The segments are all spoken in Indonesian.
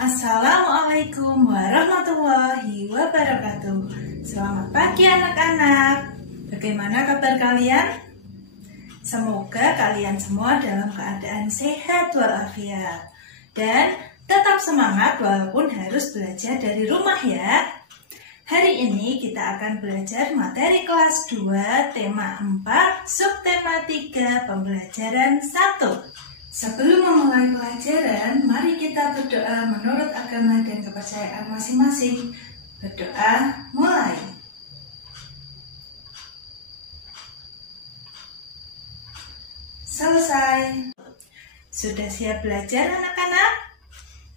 Assalamualaikum warahmatullahi wabarakatuh. Selamat pagi anak-anak. Bagaimana kabar kalian? Semoga kalian semua dalam keadaan sehat walafiat dan tetap semangat walaupun harus belajar dari rumah ya. Hari ini kita akan belajar materi kelas 2, tema 4, subtema 3, pembelajaran 1. Sebelum memulai pelajaran, mari kita berdoa menurut agama dan kepercayaan masing-masing. Berdoa, mulai. Selesai. Sudah siap belajar anak-anak?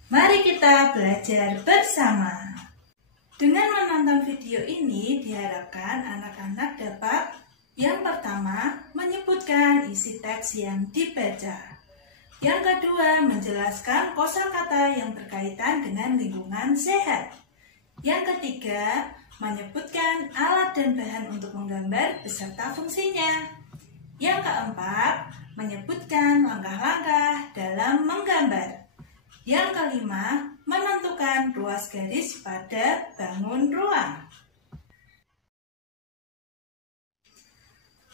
Mari kita belajar bersama. Dengan menonton video ini, diharapkan anak-anak dapat yang pertama, menyebutkan isi teks yang dibaca. Yang kedua, menjelaskan kosakata yang berkaitan dengan lingkungan sehat. Yang ketiga, menyebutkan alat dan bahan untuk menggambar beserta fungsinya. Yang keempat, menyebutkan langkah-langkah dalam menggambar. Yang kelima, menentukan ruas garis pada bangun ruang.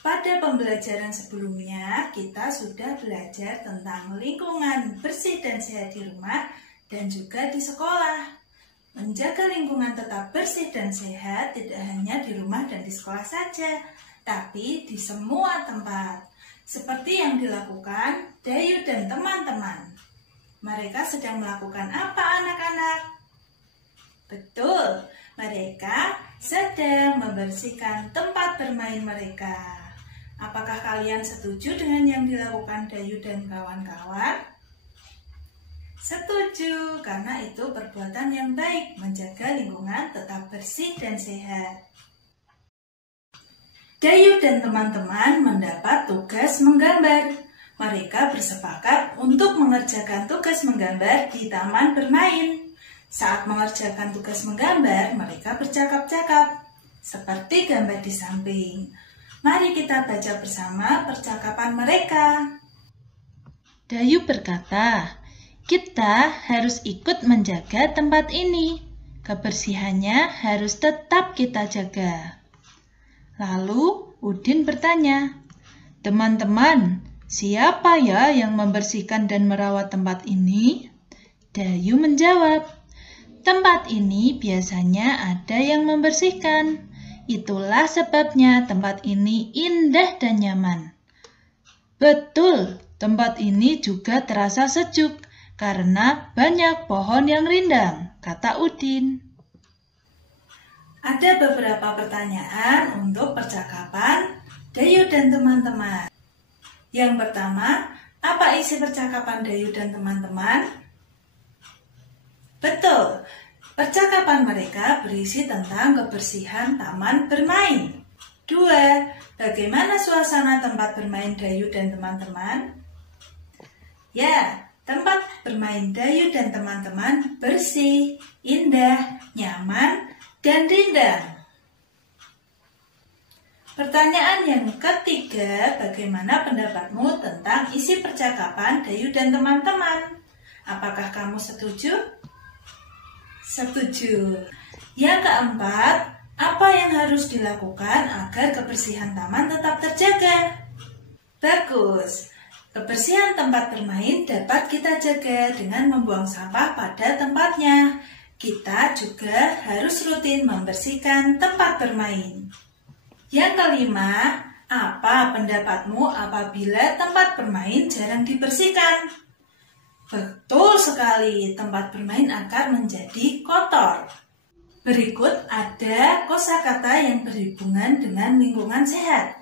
Pada pembelajaran sebelumnya, kita sudah belajar tentang lingkungan bersih dan sehat di rumah dan juga di sekolah. Menjaga lingkungan tetap bersih dan sehat tidak hanya di rumah dan di sekolah saja, tapi di semua tempat. Seperti yang dilakukan Dayu dan teman-teman. Mereka sedang melakukan apa anak-anak? Betul, mereka sedang membersihkan tempat bermain mereka. Apakah kalian setuju dengan yang dilakukan Dayu dan kawan-kawan? Setuju, karena itu perbuatan yang baik, menjaga lingkungan tetap bersih dan sehat. Dayu dan teman-teman mendapat tugas menggambar. Mereka bersepakat untuk mengerjakan tugas menggambar di taman bermain. Saat mengerjakan tugas menggambar, mereka bercakap-cakap, seperti gambar di samping. Mari kita baca bersama percakapan mereka. Dayu berkata, "Kita harus ikut menjaga tempat ini. Kebersihannya harus tetap kita jaga." Lalu Udin bertanya, "Teman-teman, siapa ya yang membersihkan dan merawat tempat ini?" Dayu menjawab, "Tempat ini biasanya ada yang membersihkan. Itulah sebabnya tempat ini indah dan nyaman." "Betul, tempat ini juga terasa sejuk karena banyak pohon yang rindang," kata Udin. Ada beberapa pertanyaan untuk percakapan Dayu dan teman-teman. Yang pertama, apa isi percakapan Dayu dan teman-teman? Betul. Percakapan mereka berisi tentang kebersihan taman bermain. 2. Bagaimana suasana tempat bermain Dayu dan teman-teman? Ya, tempat bermain Dayu dan teman-teman bersih, indah, nyaman, dan rindang. Pertanyaan yang ketiga, bagaimana pendapatmu tentang isi percakapan Dayu dan teman-teman? Apakah kamu setuju? Setuju. Yang keempat, apa yang harus dilakukan agar kebersihan taman tetap terjaga? Bagus. Kebersihan tempat bermain dapat kita jaga dengan membuang sampah pada tempatnya. Kita juga harus rutin membersihkan tempat bermain. Yang kelima, apa pendapatmu apabila tempat bermain jarang dibersihkan? Betul sekali, tempat bermain akan menjadi kotor. Berikut ada kosakata yang berhubungan dengan lingkungan sehat.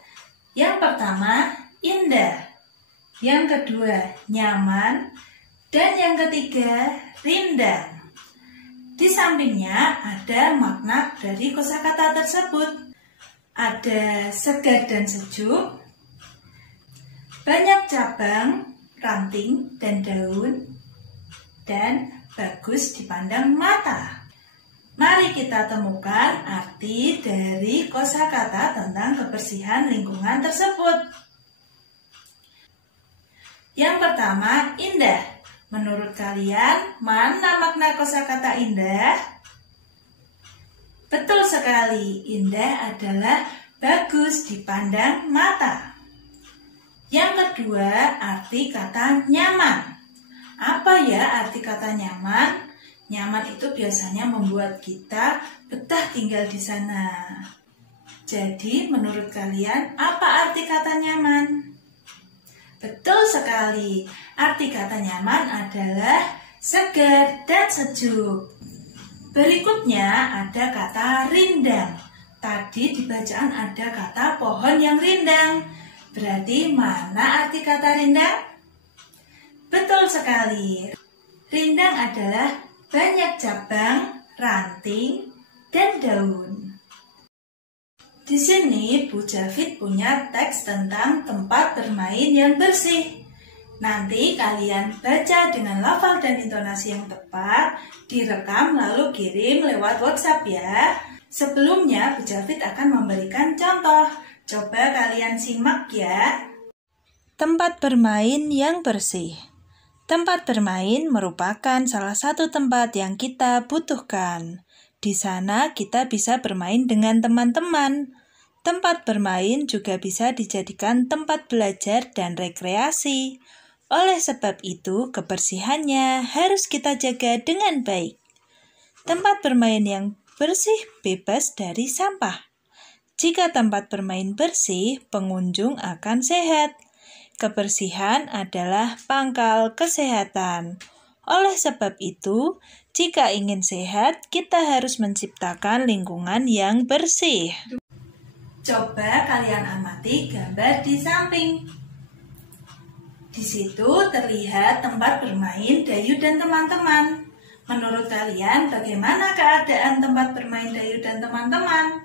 Yang pertama, indah. Yang kedua, nyaman. Dan yang ketiga, rindang. Di sampingnya ada makna dari kosakata tersebut. Ada segar dan sejuk, banyak cabang, ranting dan daun, dan bagus dipandang mata. Mari kita temukan arti dari kosakata tentang kebersihan lingkungan tersebut. Yang pertama, indah. Menurut kalian, mana makna kosakata indah? Betul sekali, indah adalah bagus dipandang mata. Yang kedua, arti kata nyaman. Apa ya arti kata nyaman? Nyaman itu biasanya membuat kita betah tinggal di sana. Jadi, menurut kalian, apa arti kata nyaman? Betul sekali, arti kata nyaman adalah segar dan sejuk. Berikutnya ada kata rindang. Tadi di bacaan ada kata pohon yang rindang. Berarti mana arti kata rindang? Betul sekali, rindang adalah banyak cabang, ranting, dan daun. Di sini Bu Jafid punya teks tentang tempat bermain yang bersih. Nanti kalian baca dengan lafal dan intonasi yang tepat, direkam lalu kirim lewat WhatsApp ya. Sebelumnya Bu Jafid akan memberikan contoh. Coba kalian simak ya. Tempat bermain yang bersih. Tempat bermain merupakan salah satu tempat yang kita butuhkan. Di sana kita bisa bermain dengan teman-teman. Tempat bermain juga bisa dijadikan tempat belajar dan rekreasi. Oleh sebab itu, kebersihannya harus kita jaga dengan baik. Tempat bermain yang bersih bebas dari sampah. Jika tempat bermain bersih, pengunjung akan sehat. Kebersihan adalah pangkal kesehatan. Oleh sebab itu, jika ingin sehat, kita harus menciptakan lingkungan yang bersih. Coba kalian amati gambar di samping. Di situ terlihat tempat bermain Dayu dan teman-teman. Menurut kalian, bagaimana keadaan tempat bermain Dayu dan teman-teman?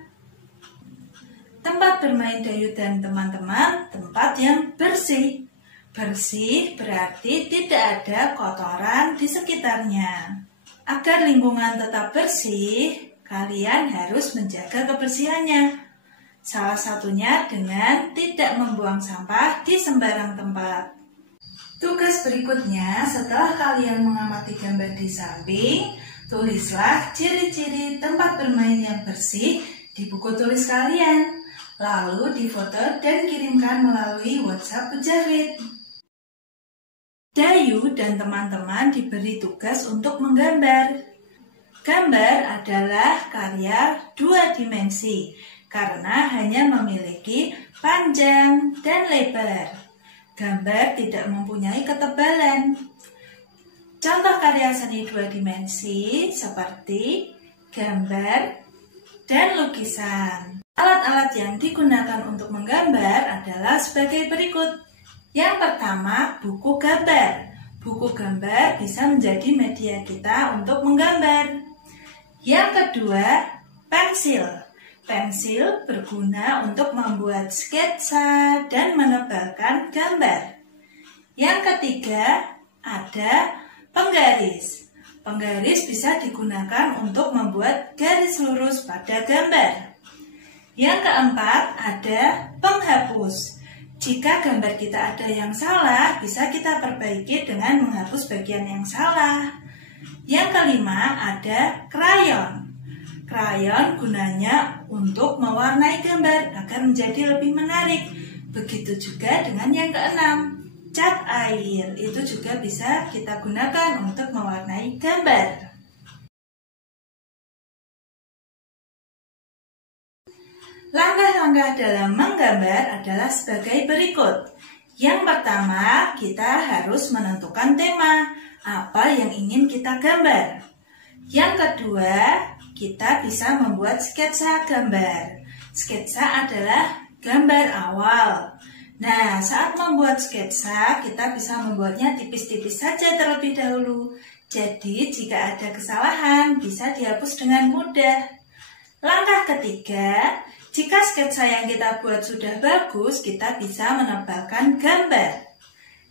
Tempat bermain Dayu dan teman-teman, tempat yang bersih. Bersih berarti tidak ada kotoran di sekitarnya. Agar lingkungan tetap bersih, kalian harus menjaga kebersihannya. Salah satunya dengan tidak membuang sampah di sembarang tempat. Tugas berikutnya, setelah kalian mengamati gambar di samping, tulislah ciri-ciri tempat bermain yang bersih di buku tulis kalian. Lalu difoto dan kirimkan melalui WhatsApp Bu Jafid. Dayu dan teman-teman diberi tugas untuk menggambar. Gambar adalah karya 2 dimensi. Karena hanya memiliki panjang dan lebar. Gambar tidak mempunyai ketebalan. Contoh karya seni 2 dimensi seperti gambar dan lukisan. Alat-alat yang digunakan untuk menggambar adalah sebagai berikut. Yang pertama, buku gambar. Buku gambar bisa menjadi media kita untuk menggambar. Yang kedua, pensil. Pensil berguna untuk membuat sketsa dan menebalkan gambar. Yang ketiga, ada penggaris. Penggaris bisa digunakan untuk membuat garis lurus pada gambar. Yang keempat, ada penghapus. Jika gambar kita ada yang salah, bisa kita perbaiki dengan menghapus bagian yang salah. Yang kelima, ada krayon. Krayon gunanya untuk mewarnai gambar agar menjadi lebih menarik. Begitu juga dengan yang keenam, cat air. Itu juga bisa kita gunakan untuk mewarnai gambar. Langkah-langkah dalam menggambar adalah sebagai berikut. Yang pertama, kita harus menentukan tema, apa yang ingin kita gambar. Yang kedua, kita bisa membuat sketsa gambar. Sketsa adalah gambar awal. Nah, saat membuat sketsa, kita bisa membuatnya tipis-tipis saja terlebih dahulu. Jadi, jika ada kesalahan, bisa dihapus dengan mudah. Langkah ketiga, jika sketsa yang kita buat sudah bagus, kita bisa menebalkan gambar.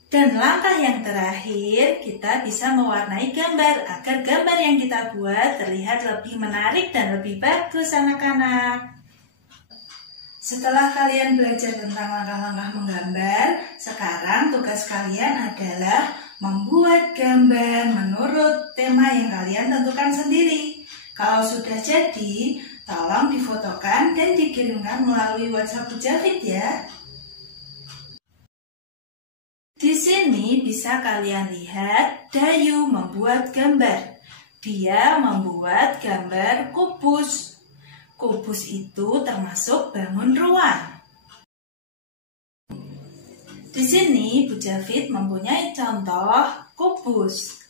Dan langkah yang terakhir, kita bisa mewarnai gambar agar gambar yang kita buat terlihat lebih menarik dan lebih bagus anak-anak. Setelah kalian belajar tentang langkah-langkah menggambar, sekarang tugas kalian adalah membuat gambar menurut tema yang kalian tentukan sendiri. Kalau sudah jadi, tolong difotokan dan dikirimkan melalui WhatsApp Bu Jafit ya. Di sini bisa kalian lihat Dayu membuat gambar. Dia membuat gambar kubus. Kubus itu termasuk bangun ruang. Di sini Bu Jafit mempunyai contoh kubus.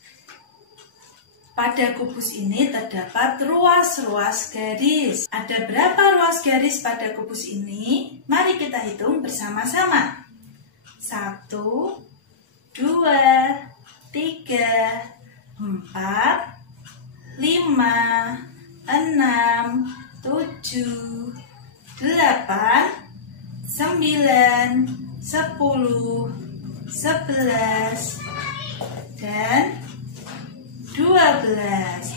Pada kubus ini terdapat ruas-ruas garis. Ada berapa ruas garis pada kubus ini? Mari kita hitung bersama-sama. 1, 2, 3, 4, 5, 6, 7, 8, 9, 10, 11, dan 12.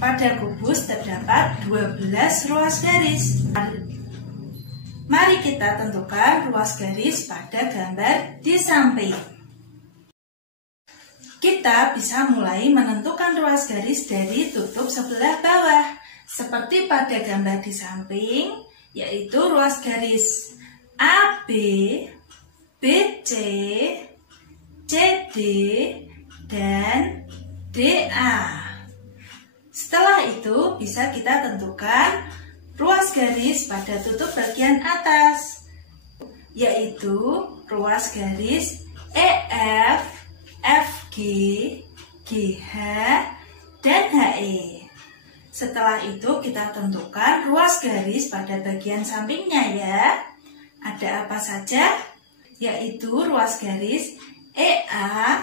Pada kubus terdapat 12 ruas garis. Mari kita tentukan ruas garis pada gambar di samping. Kita bisa mulai menentukan ruas garis dari tutup sebelah bawah. Seperti pada gambar di samping, yaitu ruas garis AB, BC, CD, dan DA. Setelah itu bisa kita tentukan ruas garis pada tutup bagian atas, yaitu ruas garis EF, FG, GH, dan HE. Setelah itu kita tentukan ruas garis pada bagian sampingnya ya. Ada apa saja? Yaitu ruas garis EA,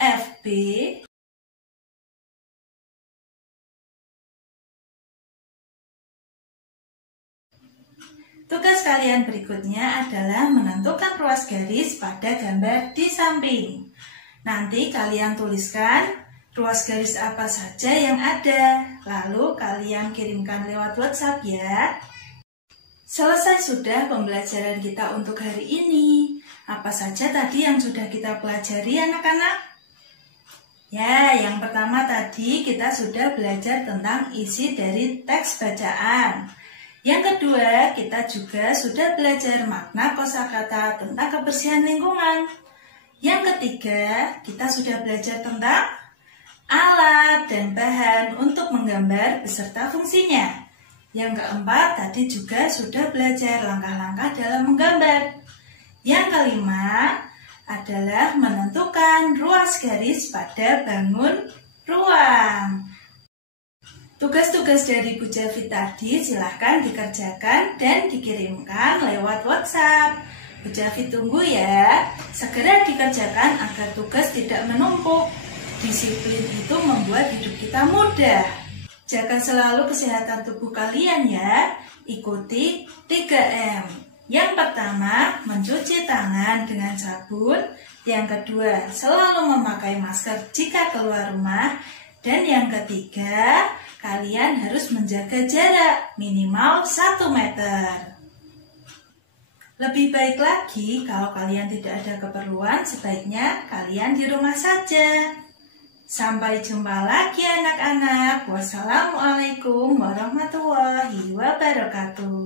FB, tugas kalian berikutnya adalah menentukan ruas garis pada gambar di samping. Nanti kalian tuliskan ruas garis apa saja yang ada, lalu kalian kirimkan lewat WhatsApp ya. Selesai sudah pembelajaran kita untuk hari ini. Apa saja tadi yang sudah kita pelajari anak-anak? Ya, yang pertama tadi kita sudah belajar tentang isi dari teks bacaan. Yang kedua, kita juga sudah belajar makna kosakata tentang kebersihan lingkungan. Yang ketiga, kita sudah belajar tentang alat dan bahan untuk menggambar beserta fungsinya. Yang keempat, tadi juga sudah belajar langkah-langkah dalam menggambar. Yang kelima adalah menentukan ruas garis pada bangun ruang. Tugas-tugas dari Bu Jafit tadi silahkan dikerjakan dan dikirimkan lewat WhatsApp. Bu Jafit tunggu ya. Segera dikerjakan agar tugas tidak menumpuk. Disiplin itu membuat hidup kita mudah. Jaga selalu kesehatan tubuh kalian ya. Ikuti 3M. Yang pertama, mencuci tangan dengan sabun. Yang kedua, selalu memakai masker jika keluar rumah. Dan yang ketiga, kalian harus menjaga jarak minimal 1 meter. Lebih baik lagi kalau kalian tidak ada keperluan, sebaiknya kalian di rumah saja. Sampai jumpa lagi anak-anak. Wassalamualaikum warahmatullahi wabarakatuh.